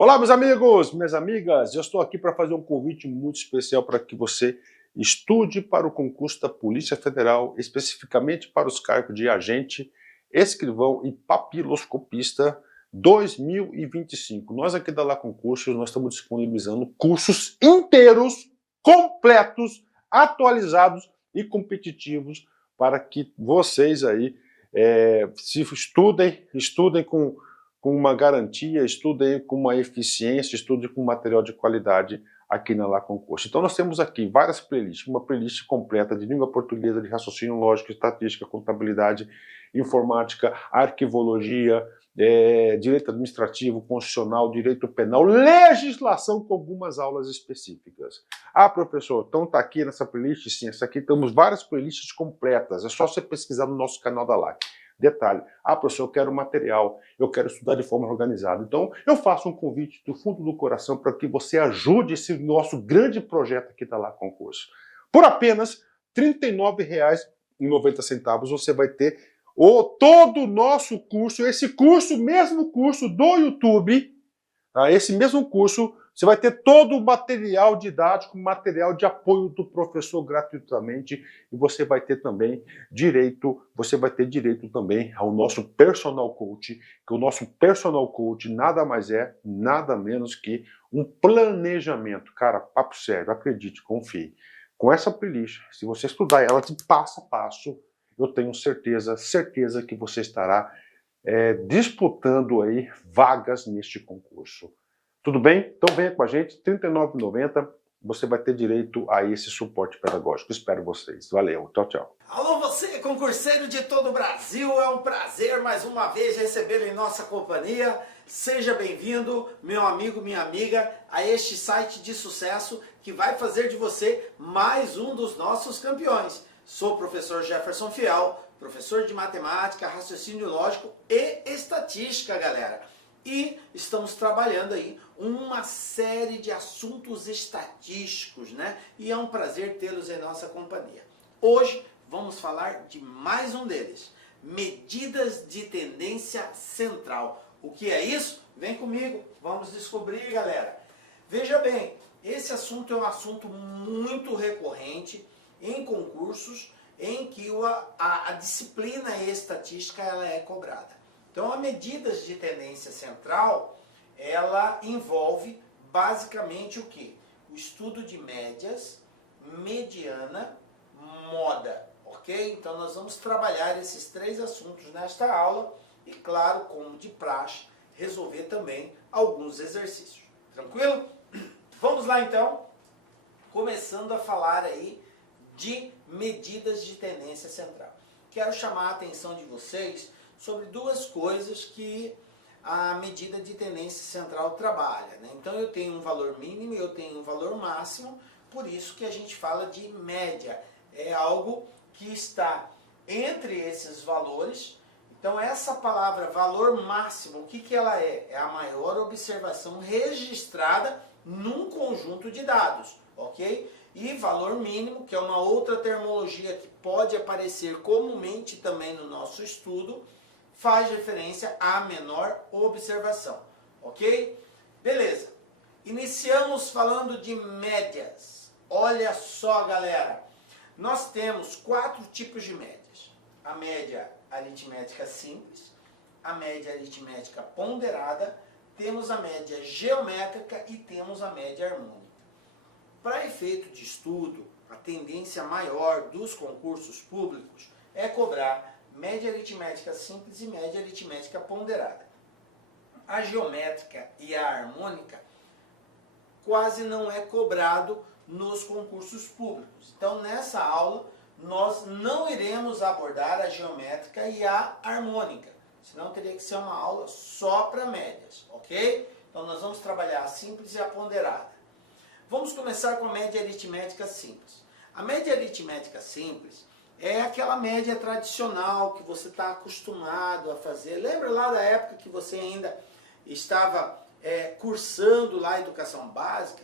Olá, meus amigos, minhas amigas, eu estou aqui para fazer um convite muito especial para que você estude para o concurso da Polícia Federal, especificamente para os cargos de agente, escrivão e papiloscopista 2025. Nós aqui da Lá Concursos, nós estamos disponibilizando cursos inteiros, completos, atualizados e competitivos para que vocês aí se estudem com uma garantia, estudem com uma eficiência, estudem com material de qualidade aqui na Lá Concurso. Então nós temos aqui várias playlists, uma playlist completa de língua portuguesa, de raciocínio lógico, estatística, contabilidade, informática, arquivologia, direito administrativo, constitucional, direito penal, legislação com algumas aulas específicas. Ah, professor, então está aqui nessa playlist? Sim, essa aqui temos várias playlists completas, é só você pesquisar no nosso canal da LAC. Detalhe, professor, eu quero material, eu quero estudar de forma organizada. Então, eu faço um convite do fundo do coração para que você ajude esse nosso grande projeto aqui da Lá Concurso. Por apenas R$ 39,90 você vai ter todo o nosso curso, esse mesmo curso do YouTube, tá? Esse mesmo curso, você vai ter todo o material didático, material de apoio do professor gratuitamente, e você vai ter também direito também ao nosso personal coach, que o nosso personal coach nada mais é, nada menos que um planejamento. Cara, papo sério, acredite, confie. Com essa playlist, se você estudar ela de passo a passo, eu tenho certeza que você estará disputando aí vagas neste concurso. Tudo bem? Então venha com a gente, R$ 39,90, você vai ter direito a esse suporte pedagógico. Espero vocês. Valeu, tchau, tchau. Alô você, concurseiro de todo o Brasil, é um prazer mais uma vez recebê-lo em nossa companhia. Seja bem-vindo, meu amigo, minha amiga, a este site de sucesso que vai fazer de você mais um dos nossos campeões. Sou o professor Jefferson Fiel, professor de matemática, raciocínio lógico e estatística, galera. E estamos trabalhando aí uma série de assuntos estatísticos, né? E é um prazer tê-los em nossa companhia. Hoje vamos falar de mais um deles, medidas de tendência central. O que é isso? Vem comigo, vamos descobrir, galera. Veja bem, esse assunto é um assunto muito recorrente em concursos em que a disciplina estatística ela é cobrada. Então, a medidas de tendência central, ela envolve basicamente o quê? O estudo de médias, mediana, moda, ok? Então, nós vamos trabalhar esses três assuntos nesta aula e, claro, como de praxe, resolver também alguns exercícios. Tranquilo? Vamos lá, então, começando a falar aí de medidas de tendência central. Quero chamar a atenção de vocês sobre duas coisas que a medida de tendência central trabalha, né? Então eu tenho um valor mínimo e eu tenho um valor máximo, por isso que a gente fala de média. É algo que está entre esses valores. Então essa palavra valor máximo, o que ela é? É a maior observação registrada num conjunto de dados, ok? E valor mínimo, que é uma outra terminologia que pode aparecer comumente também no nosso estudo, faz referência à menor observação, ok? Beleza. Iniciamos falando de médias. Olha só, galera. Nós temos 4 tipos de médias. A média aritmética simples, a média aritmética ponderada, temos a média geométrica e temos a média harmônica. Para efeito de estudo, a tendência maior dos concursos públicos é cobrar média aritmética simples e média aritmética ponderada. A geométrica e a harmônica quase não é cobrado nos concursos públicos. Então, nessa aula, nós não iremos abordar a geométrica e a harmônica, senão teria que ser uma aula só para médias, ok? Então, nós vamos trabalhar a simples e a ponderada. Vamos começar com a média aritmética simples. A média aritmética simples é aquela média tradicional que você está acostumado a fazer. Lembra lá da época que você ainda estava cursando lá a educação básica?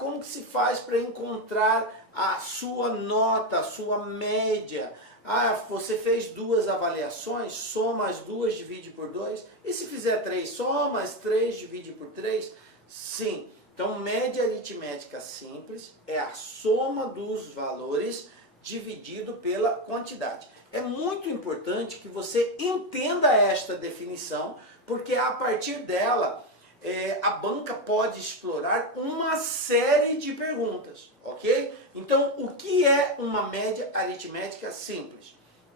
Como que se faz para encontrar a sua nota, a sua média, Ah, você fez 2 avaliações, soma as 2, divide por 2. E se fizer 3, soma as 3, divide por 3? Sim. Então, média aritmética simples é a soma dos valores dividido pela quantidade. É muito importante que você entenda esta definição, porque a partir dela a banca pode explorar uma série de perguntas, ok? Então, o que é uma média aritmética simples?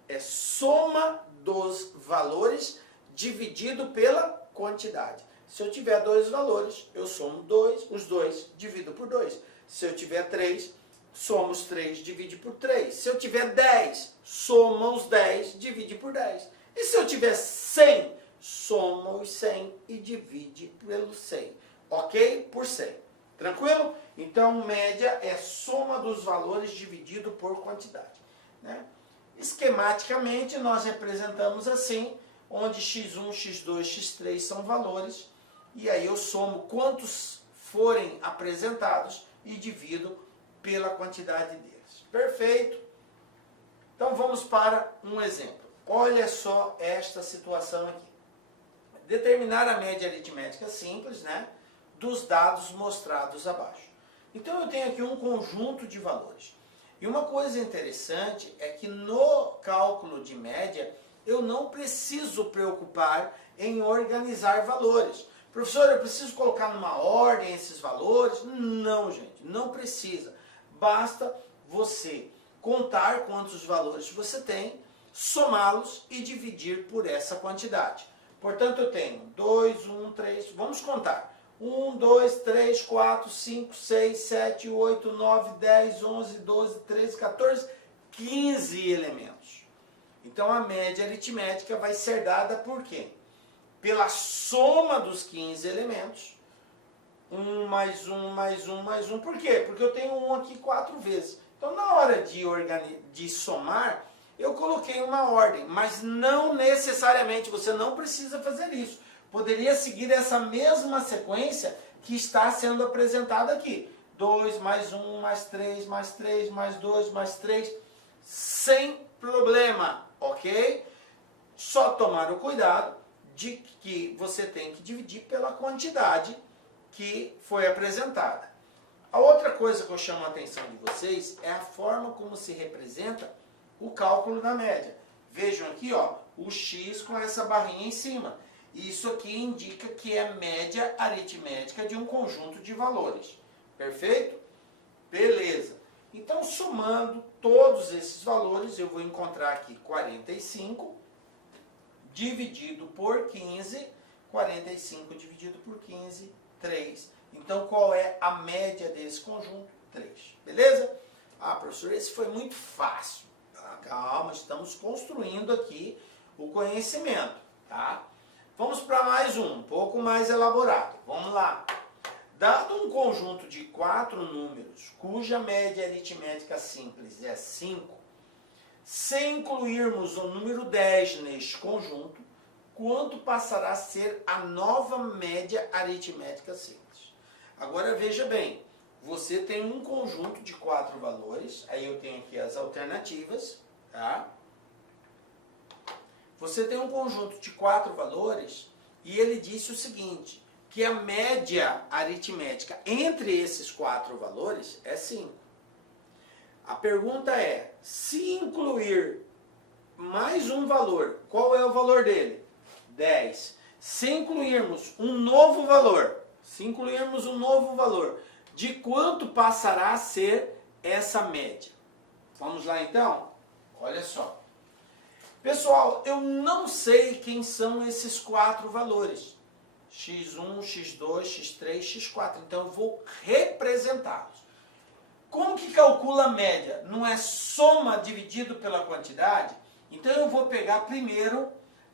É soma dos valores dividido pela quantidade. Se eu tiver 2 valores, eu somo os 2, divido por 2. Se eu tiver 3, soma os 3, divide por 3. Se eu tiver 10, soma os 10, divide por 10. E se eu tiver 100, soma os 100 e divide pelo 100. Ok? Por 100. Tranquilo? Então, média é soma dos valores dividido por quantidade. Né? Esquematicamente, nós representamos assim, onde x1, x2, x3 são valores, e aí eu somo quantos forem apresentados e divido pela quantidade deles. Perfeito? Então vamos para um exemplo. Olha só esta situação aqui. Determinar a média aritmética simples, né, dos dados mostrados abaixo. Então eu tenho aqui um conjunto de valores. E uma coisa interessante é que no cálculo de média eu não preciso preocupar em organizar valores. Professor, eu preciso colocar numa ordem esses valores? Não, gente, não precisa. Basta você contar quantos valores você tem, somá-los e dividir por essa quantidade. Portanto, eu tenho 2, 1, 3, vamos contar. 1, 2, 3, 4, 5, 6, 7, 8, 9, 10, 11, 12, 13, 14, 15 elementos. Então, a média aritmética vai ser dada por quê? Pela soma dos 15 elementos, 1 mais 1 mais 1 mais 1. Por quê? Porque eu tenho 1 aqui 4 vezes. Então, na hora de somar, eu coloquei uma ordem, mas não necessariamente, você não precisa fazer isso. Poderia seguir essa mesma sequência que está sendo apresentada aqui. 2 mais 1 mais 3 mais 3 mais 2 mais 3, sem problema, ok? Só tomar o cuidado de que você tem que dividir pela quantidade que foi apresentada. A outra coisa que eu chamo a atenção de vocês é a forma como se representa o cálculo da média. Vejam aqui, ó, o x com essa barrinha em cima. Isso aqui indica que é média aritmética de um conjunto de valores. Perfeito? Beleza. Então, somando todos esses valores, eu vou encontrar aqui 45 dividido por 15, 45 dividido por 15, 3. Então, qual é a média desse conjunto? 3. Beleza? Ah, professor, esse foi muito fácil. Ah, calma, estamos construindo aqui o conhecimento, tá? Vamos para mais um pouco mais elaborado. Vamos lá. Dado um conjunto de 4 números, cuja média aritmética simples é 5, se incluirmos o número 10 neste conjunto, quanto passará a ser a nova média aritmética simples? Agora veja bem, você tem um conjunto de 4 valores, aí eu tenho aqui as alternativas, tá? Você tem um conjunto de 4 valores e ele disse o seguinte, que a média aritmética entre esses 4 valores é 5. A pergunta é, se incluir mais um valor, qual é o valor dele? 10. Se incluirmos um novo valor, de quanto passará a ser essa média? Vamos lá então? Olha só. Pessoal, eu não sei quem são esses 4 valores. x1, x2, x3, x4. Então eu vou representá-los. Como que calcula a média? Não é soma dividido pela quantidade? Então eu vou pegar primeiro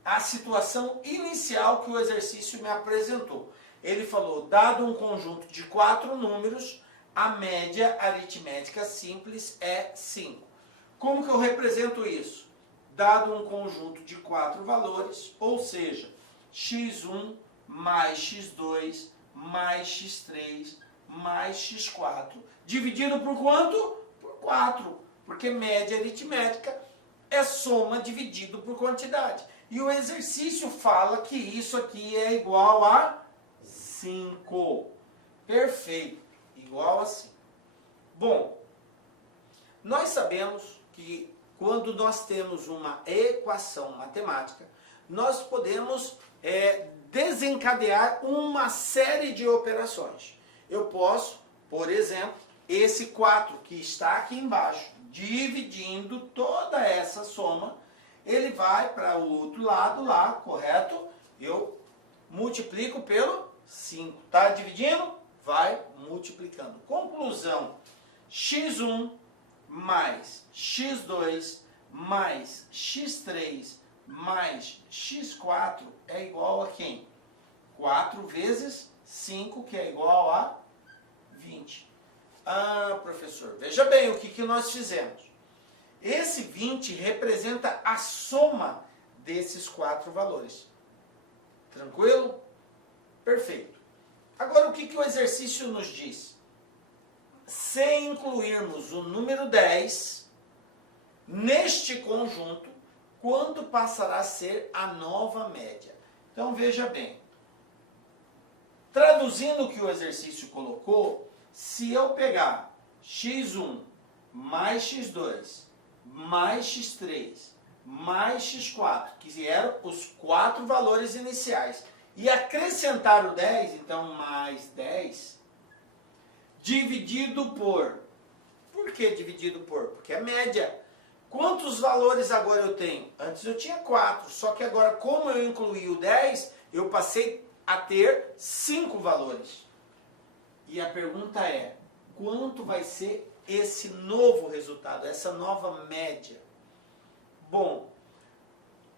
a situação inicial que o exercício me apresentou. Ele falou, dado um conjunto de 4 números, a média aritmética simples é 5. Como que eu represento isso? Dado um conjunto de 4 valores, ou seja, x1 mais x2 mais x3 mais x4, dividido por quanto? Por 4, porque média aritmética é soma dividido por quantidade. E o exercício fala que isso aqui é igual a 5. Perfeito, igual a 5. Bom, nós sabemos que quando nós temos uma equação matemática, nós podemos desencadear uma série de operações. Eu posso, por exemplo, esse 4 que está aqui embaixo, dividindo toda essa soma, ele vai para o outro lado lá, correto? Eu multiplico pelo 5. Está dividindo? Vai multiplicando. Conclusão, x1 mais x2 mais x3 mais x4 é igual a quem? 4 vezes 5, que é igual a 20. Ah, professor, veja bem o que nós fizemos. Esse 20 representa a soma desses 4 valores. Tranquilo? Perfeito. Agora, o que o exercício nos diz? Se incluirmos o número 10 neste conjunto, quanto passará a ser a nova média? Então, veja bem. Traduzindo o que o exercício colocou, se eu pegar x1 mais x2 mais x3 mais x4, que eram os 4 valores iniciais, e acrescentar o 10, então mais 10, dividido por... Por que dividido por? Porque é média. Quantos valores agora eu tenho? Antes eu tinha 4, só que agora, como eu incluí o 10, eu passei a ter 5 valores. E a pergunta é, quanto vai ser esse novo resultado, essa nova média? Bom,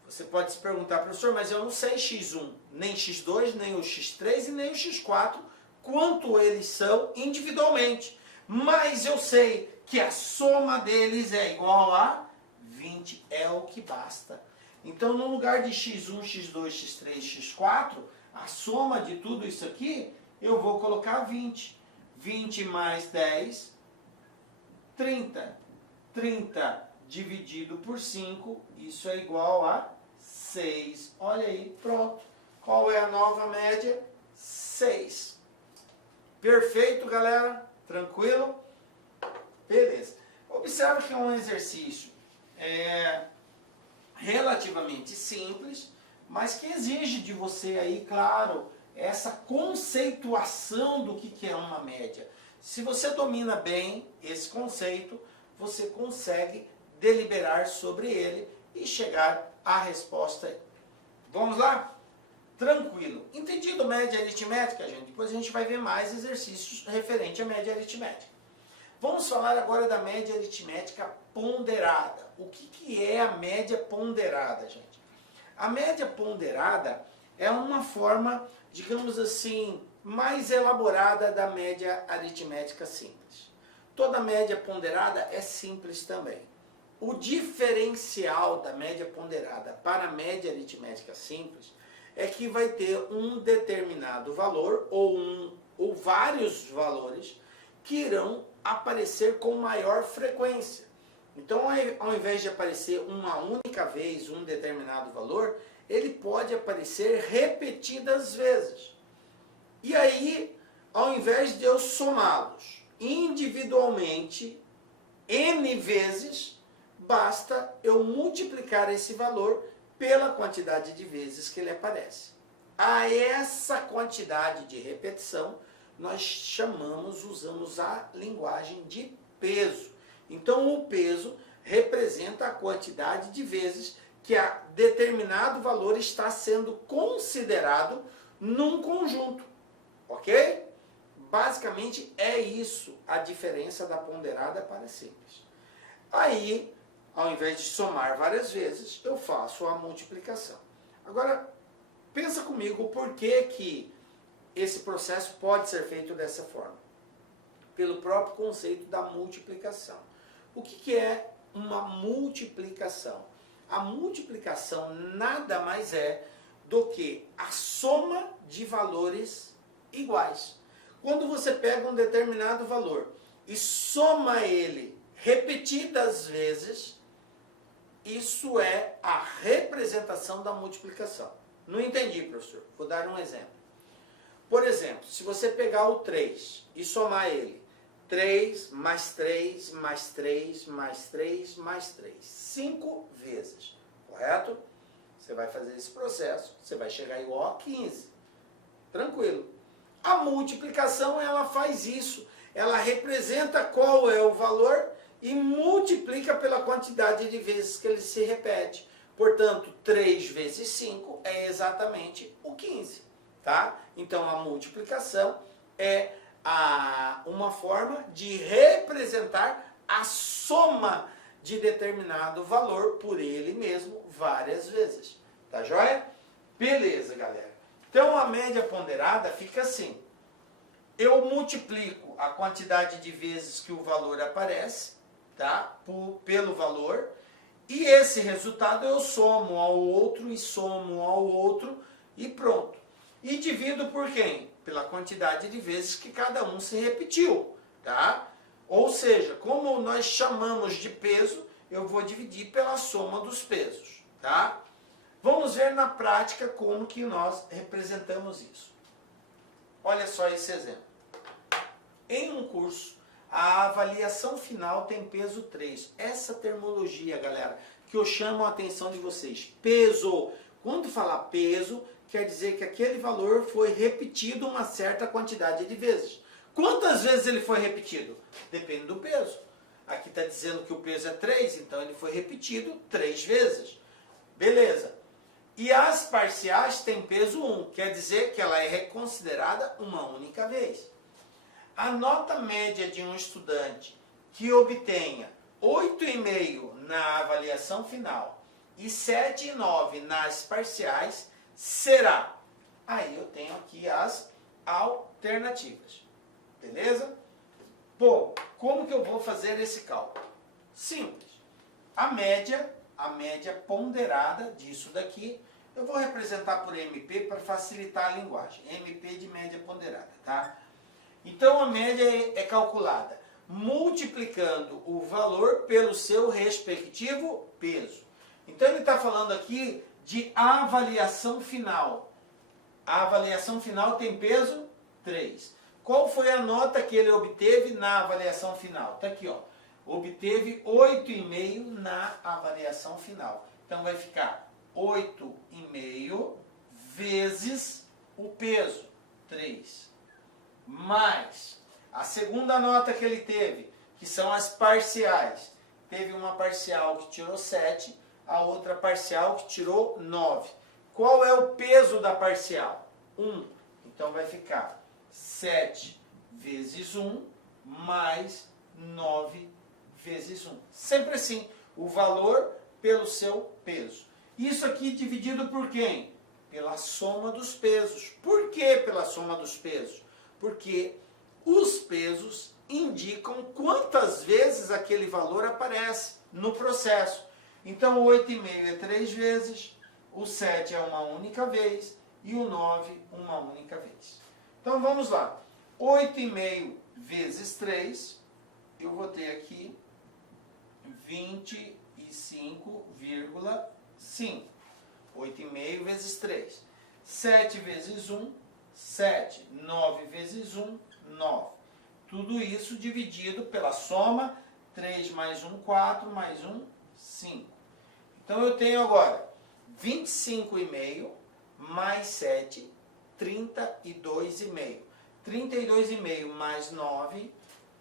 você pode se perguntar, professor, mas eu não sei x1, nem x2, nem o x3 e nem o x4, quanto eles são individualmente. Mas eu sei que a soma deles é igual a 20, é o que basta. Então, no lugar de x1, x2, x3, x4, a soma de tudo isso aqui, eu vou colocar 20. 20 mais 10, 30. 30 dividido por 5, isso é igual a 6. Olha aí, pronto. Qual é a nova média? 6. Perfeito, galera? Tranquilo? Beleza. Observe que é um exercício relativamente simples, mas que exige de você aí, claro, essa conceituação do que é uma média. Se você domina bem esse conceito, você consegue deliberar sobre ele e chegar à resposta. Vamos lá? Tranquilo. Entendido média aritmética, gente? Depois a gente vai ver mais exercícios referente à média aritmética. Vamos falar agora da média aritmética ponderada. O que é a média ponderada, gente? A média ponderada é uma forma, digamos assim, mais elaborada da média aritmética simples. Toda média ponderada é simples também. O diferencial da média ponderada para a média aritmética simples é que vai ter um determinado valor ou vários valores que irão aparecer com maior frequência. Então, ao invés de aparecer uma única vez um determinado valor, ele pode aparecer repetidas vezes. E aí, ao invés de eu somá-los individualmente, N vezes, basta eu multiplicar esse valor pela quantidade de vezes que ele aparece. A essa quantidade de repetição, nós usamos a linguagem de peso. Então, o peso representa a quantidade de vezes que determinado valor está sendo considerado num conjunto. Ok? Basicamente é isso a diferença da ponderada para a simples. Aí, ao invés de somar várias vezes, eu faço a multiplicação. Agora, pensa comigo por que esse processo pode ser feito dessa forma. Pelo próprio conceito da multiplicação. O que é uma multiplicação? A multiplicação nada mais é do que a soma de valores iguais. Quando você pega um determinado valor e soma ele repetidas vezes, Isso é a representação da multiplicação. Não entendi, professor. Vou dar um exemplo. Por exemplo, se você pegar o 3 e somar ele, 3 mais 3 mais 3 mais 3 mais 3, 5 vezes, correto? Você vai fazer esse processo, você vai chegar igual a 15. Tranquilo. A multiplicação, ela faz isso. Ela representa qual é o valor e multiplica pela quantidade de vezes que ele se repete. Portanto, 3 vezes 5 é exatamente o 15. Tá? Então, a multiplicação é uma forma de representar a soma de determinado valor por ele mesmo várias vezes. Tá joia? Beleza, galera. Então, a média ponderada fica assim. Eu multiplico a quantidade de vezes que o valor aparece, tá? Pelo valor, e esse resultado eu somo ao outro e somo ao outro e pronto. E divido por quem? Pela quantidade de vezes que cada um se repetiu, tá? Ou seja, como nós chamamos de peso, eu vou dividir pela soma dos pesos, tá? Vamos ver na prática como que nós representamos isso. Olha só esse exemplo. Em um curso, a avaliação final tem peso 3. Essa terminologia, galera, que eu chamo a atenção de vocês. Peso. Quando falar peso, quer dizer que aquele valor foi repetido uma certa quantidade de vezes. Quantas vezes ele foi repetido? Depende do peso. Aqui está dizendo que o peso é 3, então ele foi repetido 3 vezes. Beleza. E as parciais têm peso 1, quer dizer que ela é reconsiderada uma única vez. A nota média de um estudante que obtenha 8,5 na avaliação final e 7,9 nas parciais será. Aí eu tenho aqui as alternativas. Beleza? Bom, como que eu vou fazer esse cálculo? Simples. A média ponderada disso daqui, eu vou representar por MP para facilitar a linguagem. MP de média ponderada, tá? Então a média é calculada multiplicando o valor pelo seu respectivo peso. Então ele está falando aqui de avaliação final. A avaliação final tem peso 3. Qual foi a nota que ele obteve na avaliação final? Está aqui, ó. Obteve 8,5 na avaliação final. Então vai ficar 8,5 vezes o peso, 3. Mais a segunda nota que ele teve, que são as parciais. Teve uma parcial que tirou 7, a outra parcial que tirou 9. Qual é o peso da parcial? 1. Então vai ficar 7 vezes 1 mais 9 vezes 1. Sempre assim, o valor pelo seu peso. Isso aqui dividido por quem? Pela soma dos pesos. Por que pela soma dos pesos? Porque os pesos indicam quantas vezes aquele valor aparece no processo. Então, o 8,5 é 3 vezes, o 7 é uma única vez e o 9 uma única vez. Então, vamos lá. 8,5 vezes 3, eu vou ter aqui 25,5. 8,5 vezes 3. 7 vezes 1, 7. 9 vezes 1, 9. Tudo isso dividido pela soma, 3 mais 1, 4, mais 1, 5. Então eu tenho agora 25,5 mais 7, 32,5. 32,5 mais 9,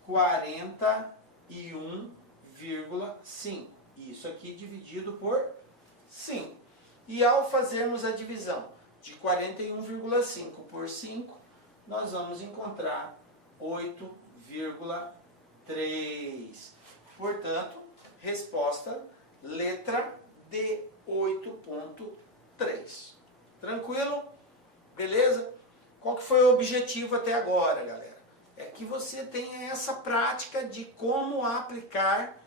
41,5. Isso aqui dividido por 5. E ao fazermos a divisão de 41,5 por 5, nós vamos encontrar 8,3. Portanto, resposta letra D, 8,3. Tranquilo? Beleza? Qual que foi o objetivo até agora, galera? É que você tenha essa prática de como aplicar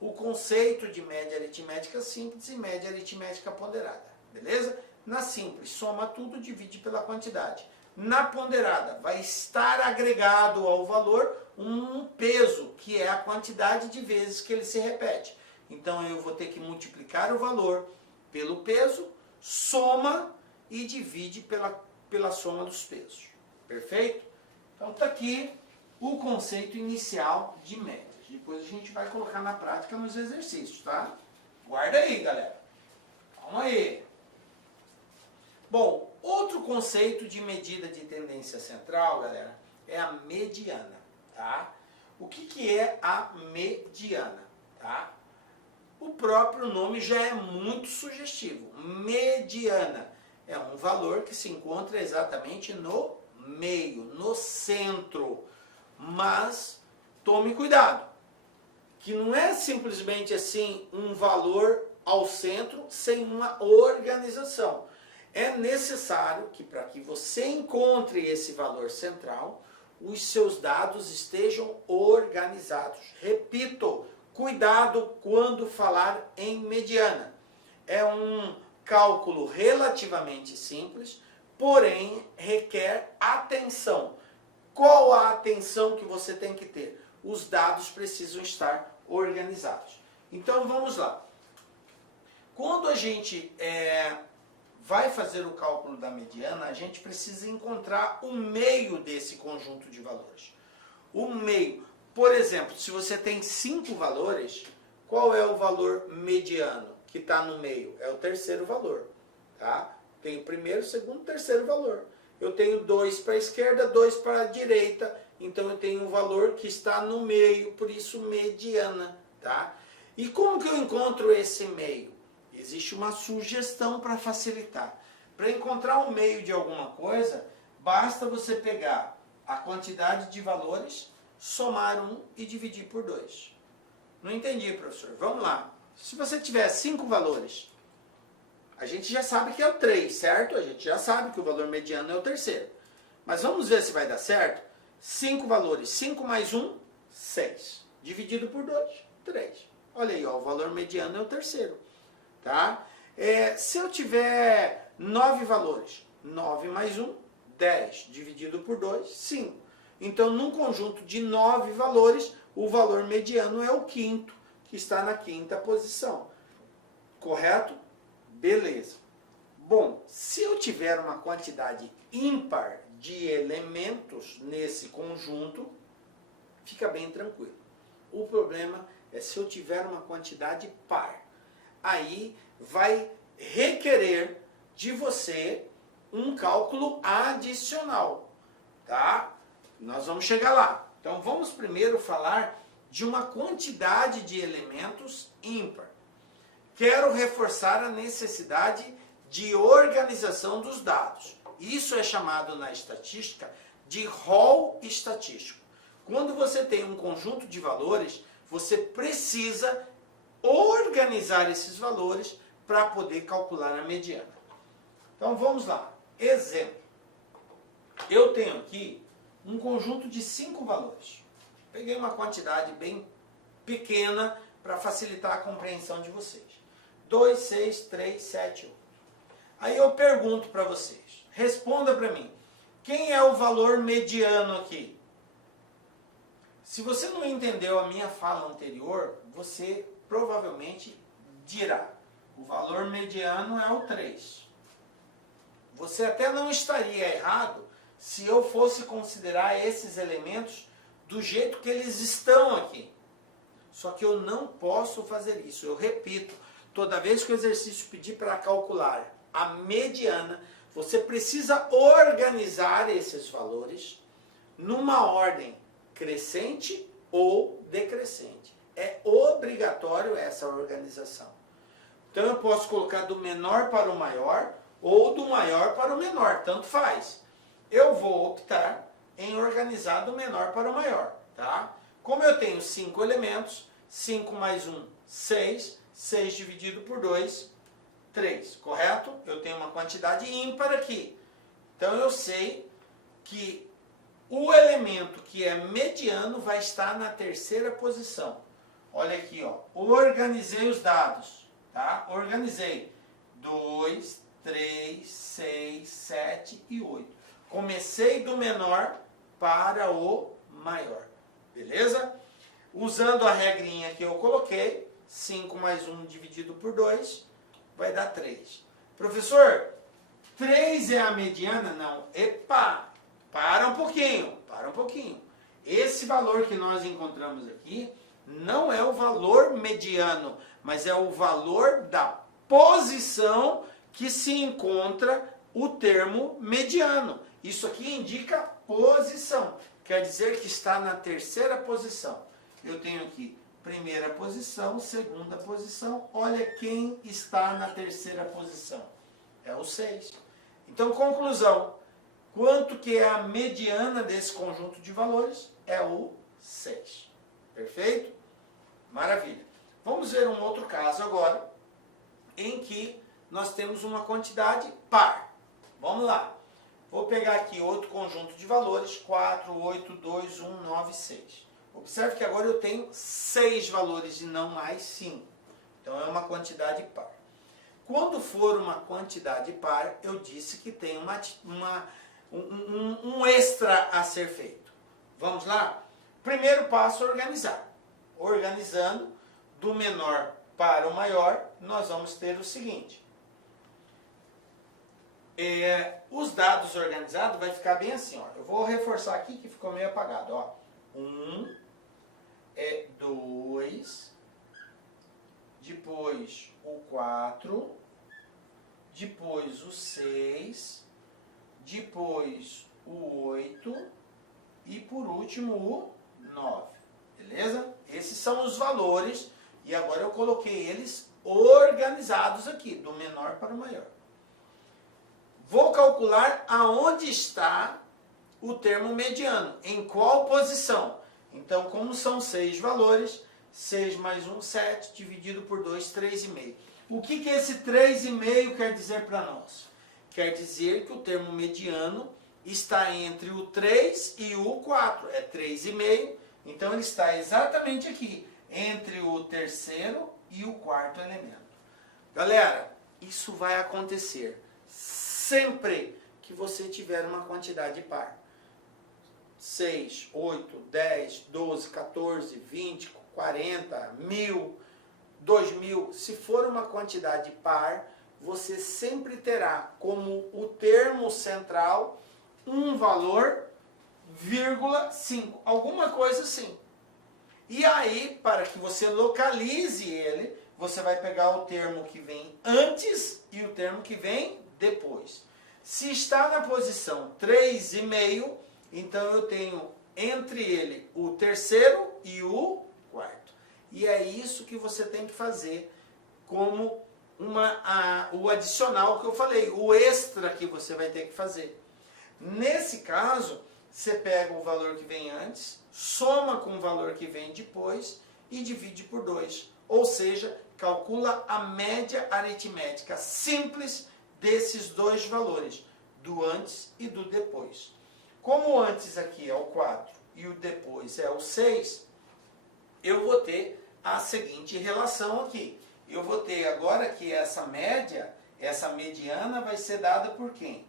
o conceito de média aritmética simples e média aritmética ponderada. Beleza? Na simples, soma tudo, divide pela quantidade. Na ponderada, vai estar agregado ao valor um peso, que é a quantidade de vezes que ele se repete. Então eu vou ter que multiplicar o valor pelo peso, soma e divide pela soma dos pesos. Perfeito? Então está aqui o conceito inicial de médias. Depois a gente vai colocar na prática nos exercícios, tá? Guarda aí, galera. Calma aí. Bom, outro conceito de medida de tendência central, galera, é a mediana, tá? O que é a mediana, tá? O próprio nome já é muito sugestivo. Mediana é um valor que se encontra exatamente no meio, no centro. Mas tome cuidado, que não é simplesmente assim um valor ao centro sem uma organização. É necessário que para que você encontre esse valor central, os seus dados estejam organizados. Repito, cuidado quando falar em mediana. É um cálculo relativamente simples, porém requer atenção. Qual a atenção que você tem que ter? Os dados precisam estar organizados. Então vamos lá. Quando a gente vai fazer o cálculo da mediana, a gente precisa encontrar o meio desse conjunto de valores. O meio. Por exemplo, se você tem 5 valores, qual é o valor mediano que está no meio? É o terceiro valor. Tá? Tem o primeiro, segundo, terceiro valor. Eu tenho 2 para a esquerda, 2 para a direita, então eu tenho um valor que está no meio, por isso mediana. Tá? E como que eu encontro esse meio? Existe uma sugestão para facilitar. Para encontrar o meio de alguma coisa, basta você pegar a quantidade de valores, somar 1 e dividir por 2. Não entendi, professor. Vamos lá. Se você tiver 5 valores, a gente já sabe que é o 3, certo? A gente já sabe que o valor mediano é o terceiro. Mas vamos ver se vai dar certo. 5 valores. 5 mais 1, 6. Dividido por 2, 3. Olha aí, ó, o valor mediano é o terceiro. Tá? Se eu tiver 9 valores, 9 mais 1, 10, dividido por 2, 5. Então, num conjunto de 9 valores, o valor mediano é o quinto, que está na quinta posição. Correto? Beleza. Bom, se eu tiver uma quantidade ímpar de elementos nesse conjunto, fica bem tranquilo. O problema é se eu tiver uma quantidade par. Aí vai requerer de você um cálculo adicional, tá? Nós vamos chegar lá. Então vamos primeiro falar de uma quantidade de elementos ímpar. Quero reforçar a necessidade de organização dos dados. Isso é chamado na estatística de rol estatístico. Quando você tem um conjunto de valores, você precisa organizar esses valores para poder calcular a mediana. Então vamos lá. Exemplo. Eu tenho aqui um conjunto de 5 valores. Peguei uma quantidade bem pequena para facilitar a compreensão de vocês. 2, 6, 3, 7, 8. Aí eu pergunto para vocês. Responda para mim. Quem é o valor mediano aqui? Se você não entendeu a minha fala anterior, você provavelmente dirá: o valor mediano é o 3. Você até não estaria errado se eu fosse considerar esses elementos do jeito que eles estão aqui. Só que eu não posso fazer isso. Eu repito, toda vez que o exercício pedir para calcular a mediana, você precisa organizar esses valores numa ordem crescente ou decrescente. É obrigatório essa organização. Então eu posso colocar do menor para o maior ou do maior para o menor, tanto faz. Eu vou optar em organizar do menor para o maior, tá? Como eu tenho 5 elementos, 5 mais 1, 6, 6 dividido por 2, 3, correto? Eu tenho uma quantidade ímpar aqui. Então eu sei que o elemento que é mediano vai estar na terceira posição. Olha aqui, ó. Organizei os dados, tá? Organizei 2, 3, 6, 7 e 8. Comecei do menor para o maior. Beleza? Usando a regrinha que eu coloquei, 5 mais 1 dividido por 2 vai dar 3. Professor, 3 é a mediana? Não. Epa, para um pouquinho. Esse valor que nós encontramos aqui não é o valor mediano, mas é o valor da posição que se encontra o termo mediano. Isso aqui indica posição, quer dizer que está na terceira posição. Eu tenho aqui primeira posição, segunda posição, olha quem está na terceira posição, é o 6. Então, conclusão, quanto que é a mediana desse conjunto de valores? É o 6. Perfeito? Maravilha. Vamos ver um outro caso agora, em que nós temos uma quantidade par. Vamos lá. Vou pegar aqui outro conjunto de valores, 4, 8, 2, 1, 9, 6. Observe que agora eu tenho 6 valores e não mais 5. Então é uma quantidade par. Quando for uma quantidade par, eu disse que tem um extra a ser feito. Vamos lá? Primeiro passo, organizar. Organizando do menor para o maior, nós vamos ter o seguinte. Os dados organizados vai ficar bem assim, ó. Eu vou reforçar aqui que ficou meio apagado, ó. 1, 2, depois o 4, depois o 6, depois o 8 e por último o 9. Beleza? Esses são os valores e agora eu coloquei eles organizados aqui, do menor para o maior. Vou calcular aonde está o termo mediano, em qual posição. Então, como são 6 valores, 6 mais 1, 7, dividido por 2, 3,5. O que esse 3,5 quer dizer para nós? Quer dizer que o termo mediano está entre o 3 e o 4, é 3,5. Então, ele está exatamente aqui, entre o terceiro e o quarto elemento. Galera, isso vai acontecer sempre que você tiver uma quantidade par. 6, 8, 10, 12, 14, 20, 40, 1000, 2000. Se for uma quantidade par, você sempre terá como o termo central um valor, vírgula 5. Alguma coisa assim. E aí, para que você localize ele, você vai pegar o termo que vem antes e o termo que vem depois. Se está na posição 3,5, então eu tenho entre ele o terceiro e o quarto. E é isso que você tem que fazer como o adicional que eu falei, o extra que você vai ter que fazer. Nesse caso, você pega o valor que vem antes, soma com o valor que vem depois e divide por 2. Ou seja, calcula a média aritmética simples desses dois valores, do antes e do depois. Como o antes aqui é o 4 e o depois é o 6, eu vou ter a seguinte relação aqui. Eu vou ter agora que essa média, essa mediana vai ser dada por quem?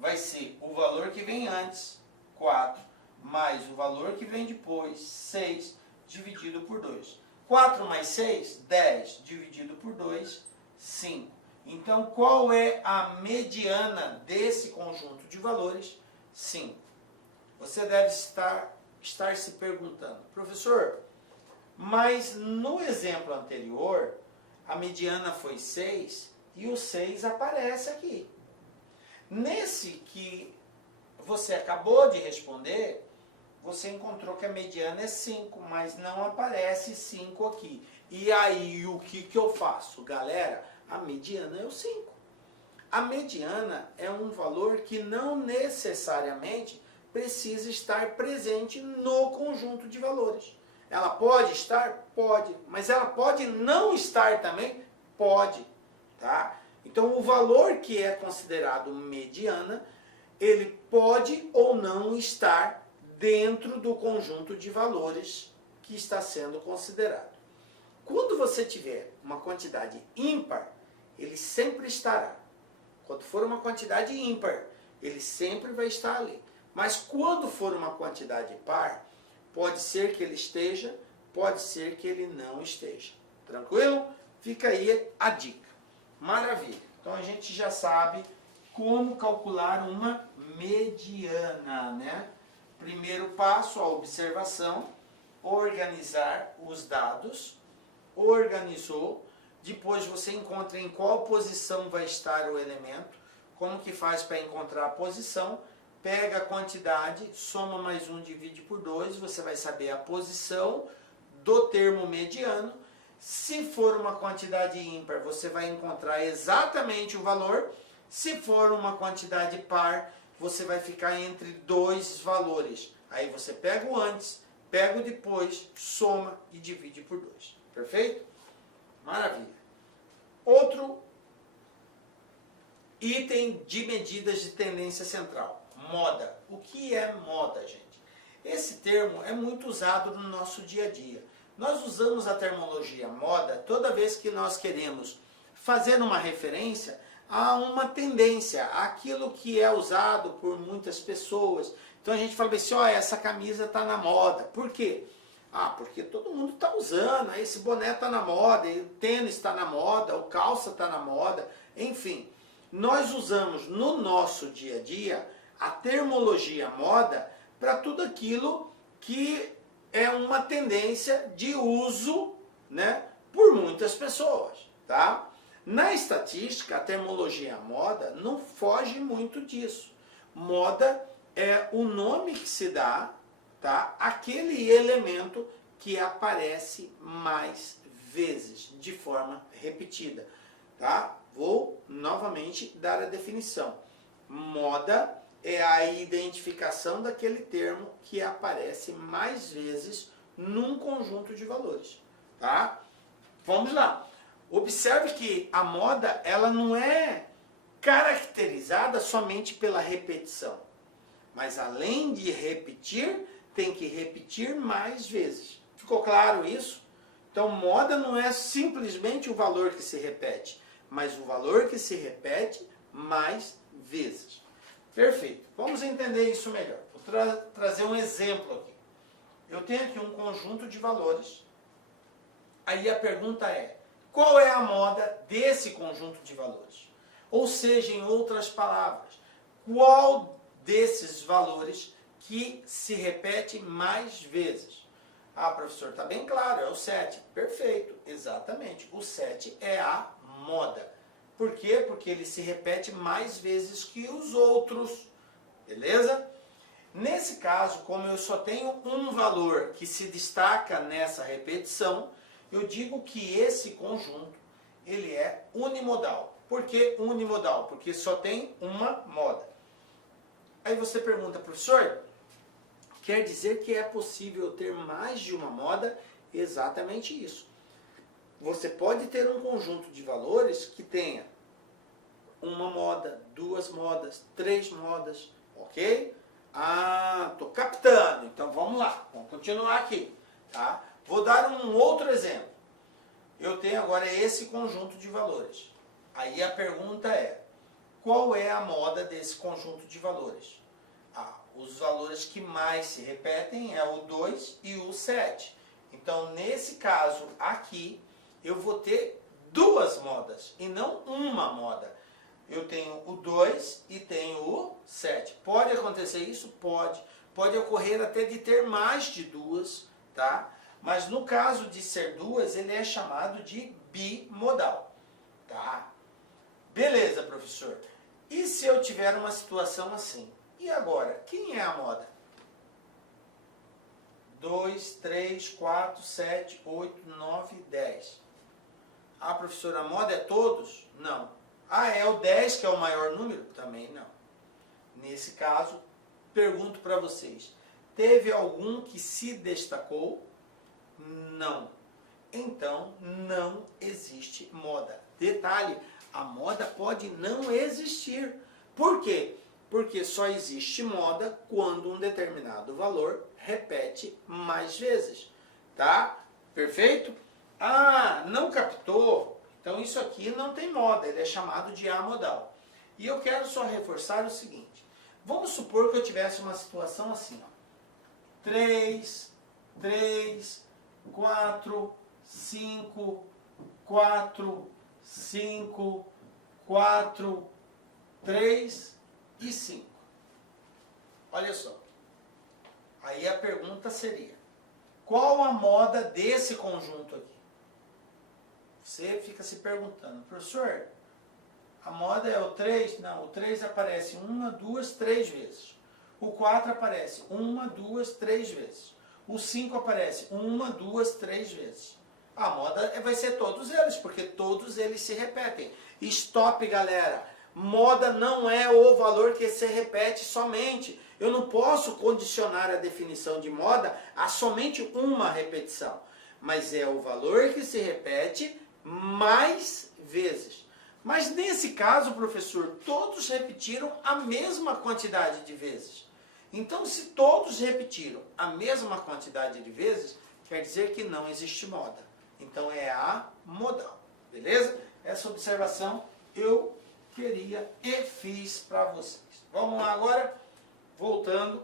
Vai ser o valor que vem antes, 4, mais o valor que vem depois, 6, dividido por 2. 4 mais 6, 10, dividido por 2, 5. Então, qual é a mediana desse conjunto de valores? 5. Você deve estar se perguntando, professor, mas no exemplo anterior, a mediana foi 6 e o 6 aparece aqui. Nesse que você acabou de responder, você encontrou que a mediana é 5, mas não aparece 5 aqui. E aí, o que eu faço? Galera, a mediana é o 5. A mediana é um valor que não necessariamente precisa estar presente no conjunto de valores. Ela pode estar? Pode. Mas ela pode não estar também? Pode. Tá? Então, o valor que é considerado mediana, ele pode ou não estar dentro do conjunto de valores que está sendo considerado. Quando você tiver uma quantidade ímpar, ele sempre estará. Quando for uma quantidade ímpar, ele sempre vai estar ali. Mas quando for uma quantidade par, pode ser que ele esteja, pode ser que ele não esteja. Tranquilo? Fica aí a dica. Maravilha. Então a gente já sabe como calcular uma mediana, né? Primeiro passo, a observação, organizar os dados, organizou, depois você encontra em qual posição vai estar o elemento, como que faz para encontrar a posição, pega a quantidade, soma mais 1, divide por 2, você vai saber a posição do termo mediano. Se for uma quantidade ímpar, você vai encontrar exatamente o valor. Se for uma quantidade par, você vai ficar entre dois valores. Aí você pega o antes, pega o depois, soma e divide por 2. Perfeito? Maravilha. Outro item de medidas de tendência central. Moda. O que é moda, gente? Esse termo é muito usado no nosso dia a dia. Nós usamos a terminologia moda toda vez que nós queremos fazer uma referência a uma tendência, aquilo que é usado por muitas pessoas. Então a gente fala assim, ó, essa camisa está na moda. Por quê? Ah, porque todo mundo está usando, esse boné está na moda, o tênis está na moda, o calça está na moda, enfim. Nós usamos no nosso dia a dia a terminologia moda para tudo aquilo que é uma tendência de uso, né, por muitas pessoas, tá? Na estatística, a terminologia moda não foge muito disso. Moda é o nome que se dá, tá, aquele elemento que aparece mais vezes, de forma repetida, tá? Vou novamente dar a definição. Moda é a identificação daquele termo que aparece mais vezes num conjunto de valores, tá? Vamos lá. Observe que a moda, ela não é caracterizada somente pela repetição, mas além de repetir, tem que repetir mais vezes. Ficou claro isso? Então, moda não é simplesmente o valor que se repete, mas o valor que se repete mais vezes. Perfeito. Vamos entender isso melhor. Vou trazer um exemplo aqui. Eu tenho aqui um conjunto de valores. Aí a pergunta é, qual é a moda desse conjunto de valores? Ou seja, em outras palavras, qual desses valores que se repete mais vezes? Ah, professor, está bem claro, é o 7. Perfeito, exatamente. O 7 é a moda. Por quê? Porque ele se repete mais vezes que os outros. Beleza? Nesse caso, como eu só tenho um valor que se destaca nessa repetição, eu digo que esse conjunto ele é unimodal. Por que unimodal? Porque só tem uma moda. Aí você pergunta, professor, quer dizer que é possível ter mais de uma moda? Exatamente isso. Você pode ter um conjunto de valores que tenha uma moda, 2 modas, 3 modas, ok? Ah, estou captando, então vamos lá, vamos continuar aqui, tá? Vou dar um outro exemplo. Eu tenho agora esse conjunto de valores. Aí a pergunta é, qual é a moda desse conjunto de valores? Ah, os valores que mais se repetem é o 2 e o 7. Então, nesse caso aqui, eu vou ter 2 modas e não uma moda. Eu tenho o 2 e tenho o 7. Pode acontecer isso? Pode. Pode ocorrer até de ter mais de 2, tá? Mas no caso de ser 2, ele é chamado de bimodal, tá? Beleza, professor. E se eu tiver uma situação assim? E agora, quem é a moda? 2, 3, 4, 7, 8, 9, 10. Ah, professor, a moda é todos? Não. Ah, é o 10 que é o maior número? Também não. Nesse caso, pergunto para vocês, teve algum que se destacou? Não. Então, não existe moda. Detalhe, a moda pode não existir. Por quê? Porque só existe moda quando um determinado valor repete mais vezes. Tá? Perfeito? Ah, não captou? Então isso aqui não tem moda, ele é chamado de amodal. E eu quero só reforçar o seguinte. Vamos supor que eu tivesse uma situação assim, ó. 3, 4, 5, 4, 5, 4, 3 e 5. Olha só. Aí a pergunta seria, qual a moda desse conjunto aqui? Você fica se perguntando, professor, a moda é o 3? Não, o 3 aparece 1, 2, 3 vezes. O 4 aparece 1, 2, 3 vezes. O 5 aparece 1, 2, 3 vezes. A moda vai ser todos eles, porque todos eles se repetem. Stop, galera! Moda não é o valor que se repete somente. Eu não posso condicionar a definição de moda a somente uma repetição. Mas é o valor que se repete mais vezes. Mas nesse caso, professor, todos repetiram a mesma quantidade de vezes. Então, se todos repetiram a mesma quantidade de vezes, quer dizer que não existe moda. Então, é amodal. Beleza? Essa observação eu queria e fiz para vocês. Vamos lá agora, voltando.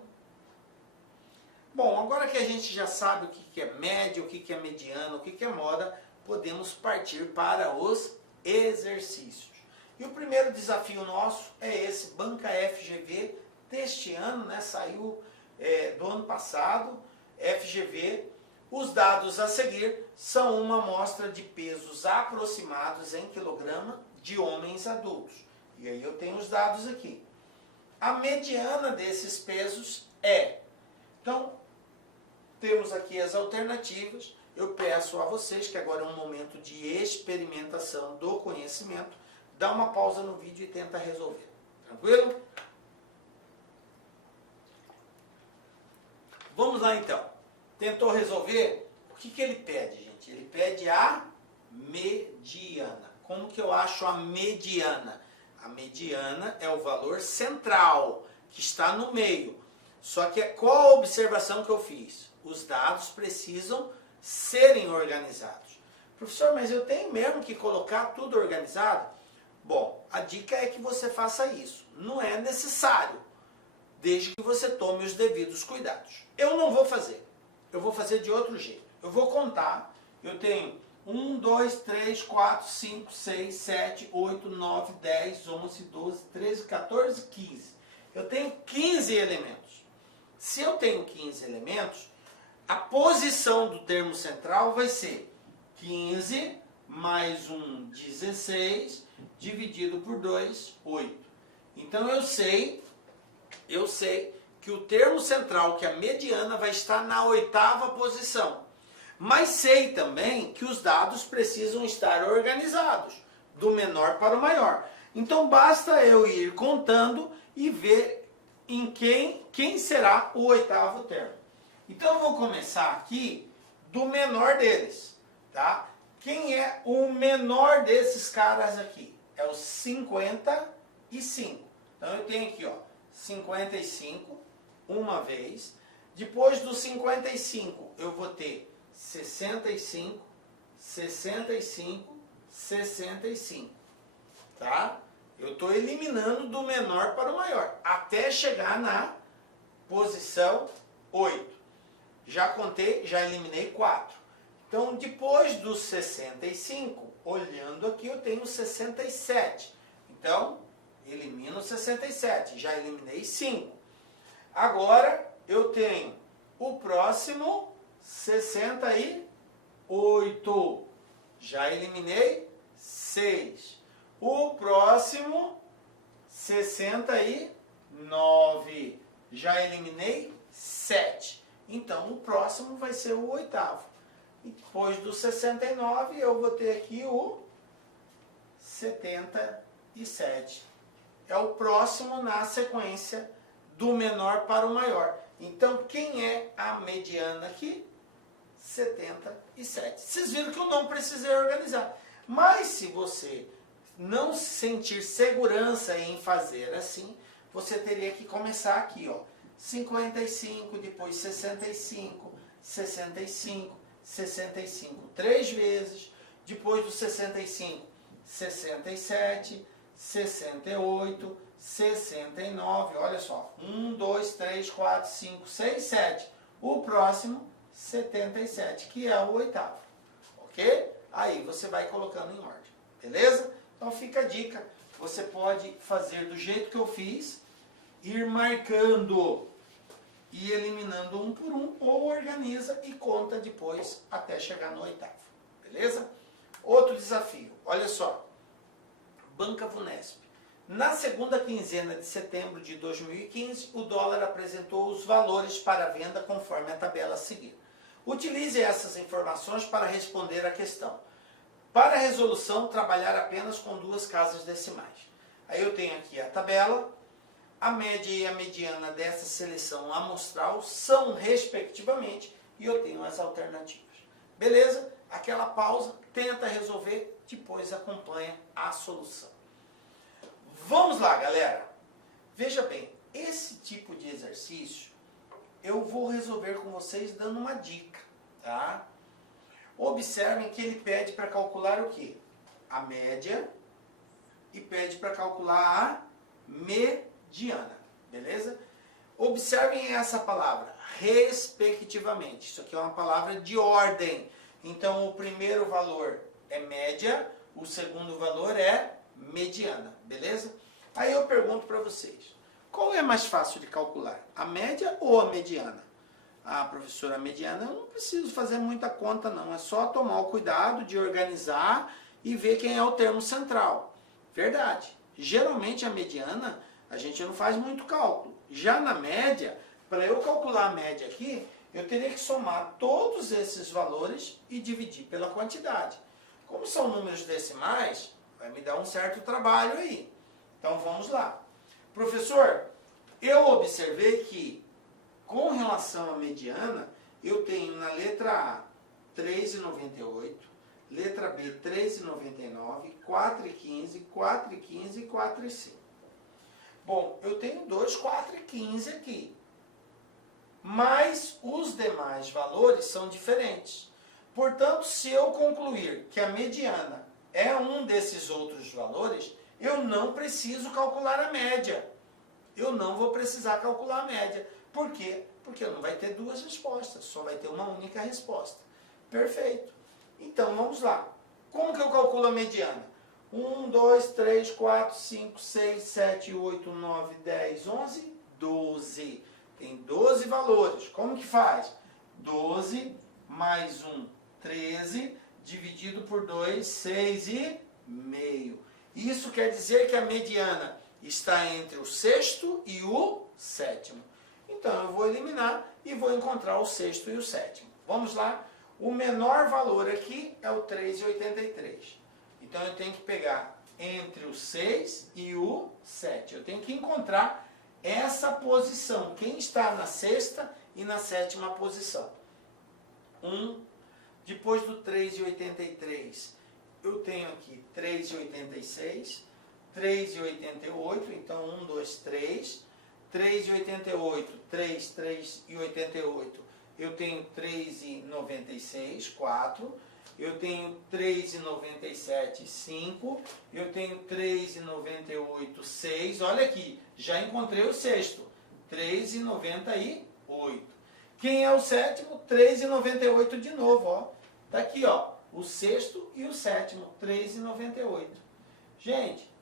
Bom, agora que a gente já sabe o que é média, o que é mediana, o que é moda, podemos partir para os exercícios. E o primeiro desafio nosso é esse, banca FGV, deste ano, né, saiu do ano passado, FGV. Os dados a seguir são uma amostra de pesos aproximados em quilograma de homens adultos. E aí eu tenho os dados aqui. A mediana desses pesos é... Então, temos aqui as alternativas. Eu peço a vocês, que agora é um momento de experimentação do conhecimento, dá uma pausa no vídeo e tenta resolver. Tranquilo? Vamos lá então. Tentou resolver? O que ele pede, gente? Ele pede a mediana. Como que eu acho a mediana? A mediana é o valor central, que está no meio. Só que qual a observação que eu fiz? Os dados precisam serem organizados. Professor, mas eu tenho mesmo que colocar tudo organizado? Bom, a dica é que você faça isso. Não é necessário, desde que você tome os devidos cuidados. Eu não vou fazer. Eu vou fazer de outro jeito. Eu vou contar. Eu tenho 1, 2, 3, 4, 5, 6, 7, 8, 9, 10, 11, 12, 13, 14, 15. Eu tenho 15 elementos. Se eu tenho 15 elementos, a posição do termo central vai ser 15 mais 1, 16, dividido por 2, 8. Então eu sei que o termo central, que é a mediana, vai estar na 8ª posição. Mas sei também que os dados precisam estar organizados, do menor para o maior. Então basta eu ir contando e ver em quem será o 8º termo. Então eu vou começar aqui do menor deles, tá? Quem é o menor desses caras aqui? É o 55. Então eu tenho aqui, ó, 55 uma vez. Depois do 55 eu vou ter 65, 65, 65, tá? Eu estou eliminando do menor para o maior, até chegar na posição 8. Já contei, já eliminei 4. Então, depois dos 65, olhando aqui, eu tenho 67. Então, elimino 67, já eliminei 5. Agora, eu tenho o próximo 68. Já eliminei 6. O próximo 69. Já eliminei 7. Então, o próximo vai ser o 8º. E depois do 69, eu vou ter aqui o 77. É o próximo na sequência do menor para o maior. Então, quem é a mediana aqui? 77. Vocês viram que eu não precisei organizar. Mas se você não sentir segurança em fazer assim, você teria que começar aqui, ó. 55, depois 65, 65, 65 3 vezes, depois do 65, 67, 68, 69, olha só, 1, 2, 3, 4, 5, 6, 7. O próximo, 77, que é o 8º, ok? Aí você vai colocando em ordem, beleza? Então fica a dica, você pode fazer do jeito que eu fiz, ir marcando e eliminando um por um, ou organiza e conta depois até chegar no oitavo, beleza? Outro desafio, olha só, Banca Vunesp. Na segunda quinzena de setembro de 2015, o dólar apresentou os valores para venda conforme a tabela a seguir. Utilize essas informações para responder à questão. Para a resolução, trabalhar apenas com duas casas decimais. Aí eu tenho aqui a tabela, a média e a mediana dessa seleção amostral são respectivamente, e eu tenho as alternativas. Beleza? Aquela pausa, tenta resolver, depois acompanha a solução. Vamos lá, galera. Veja bem, esse tipo de exercício eu vou resolver com vocês dando uma dica, tá? Observem que ele pede para calcular o quê? A média e pede para calcular a mediana, beleza? Observem essa palavra, respectivamente. Isso aqui é uma palavra de ordem. Então, o primeiro valor é média, o segundo valor é mediana, beleza? Aí eu pergunto para vocês, qual é mais fácil de calcular, a média ou a mediana? Ah, professora, a mediana eu não preciso fazer muita conta não, é só tomar o cuidado de organizar e ver quem é o termo central. Verdade, geralmente a mediana a gente não faz muito cálculo. Já na média, para eu calcular a média aqui, eu teria que somar todos esses valores e dividir pela quantidade. Como são números decimais, vai me dar um certo trabalho aí. Então vamos lá. Professor, eu observei que com relação à mediana, eu tenho na letra A 3,98, letra B 3,99, 4,15, 4,15 e 4,5. Bom, eu tenho 2, 4 e 15 aqui. Mas os demais valores são diferentes. Portanto, se eu concluir que a mediana é um desses outros valores, eu não preciso calcular a média. Eu não vou precisar calcular a média. Por quê? Porque não vai ter duas respostas, só vai ter uma única resposta. Perfeito. Então, vamos lá. Como que eu calculo a mediana? 1, 2, 3, 4, 5, 6, 7, 8, 9, 10, 11, 12. Tem 12 valores. Como que faz? 12 mais 1, 13, dividido por 2, 6,5. Isso quer dizer que a mediana está entre o sexto e o sétimo. Então eu vou eliminar e vou encontrar o sexto e o sétimo. Vamos lá? O menor valor aqui é o 3,83. Então eu tenho que pegar entre o 6 e o 7. Eu tenho que encontrar essa posição. Quem está na sexta e na sétima posição? 1. Depois do 3,83, eu tenho aqui 3,86, 3,88. Então 1, 2, 3. 3,88, 3, 3,88, eu tenho 3,96, 4, eu tenho 3,97, 5, eu tenho 3,98, 6, olha aqui, já encontrei o sexto, 3,98. Quem é o sétimo? 3,98 de novo, ó. Tá aqui, ó, o sexto e o sétimo, 3,98. Gente,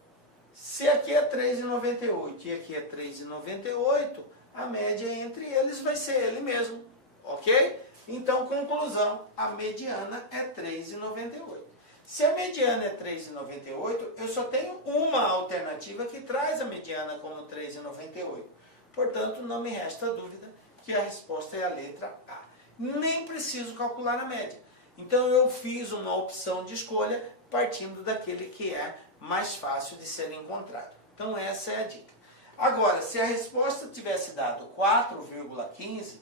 se aqui é 3,98 e aqui é 3,98, a média entre eles vai ser ele mesmo, ok? Então, conclusão, a mediana é 3,98. Se a mediana é 3,98, eu só tenho uma alternativa que traz a mediana como 3,98. Portanto, não me resta dúvida que a resposta é a letra A. Nem preciso calcular a média. Então, eu fiz uma opção de escolha partindo daquele que é mais fácil de ser encontrado. Então essa é a dica. Agora, se a resposta tivesse dado 4,15,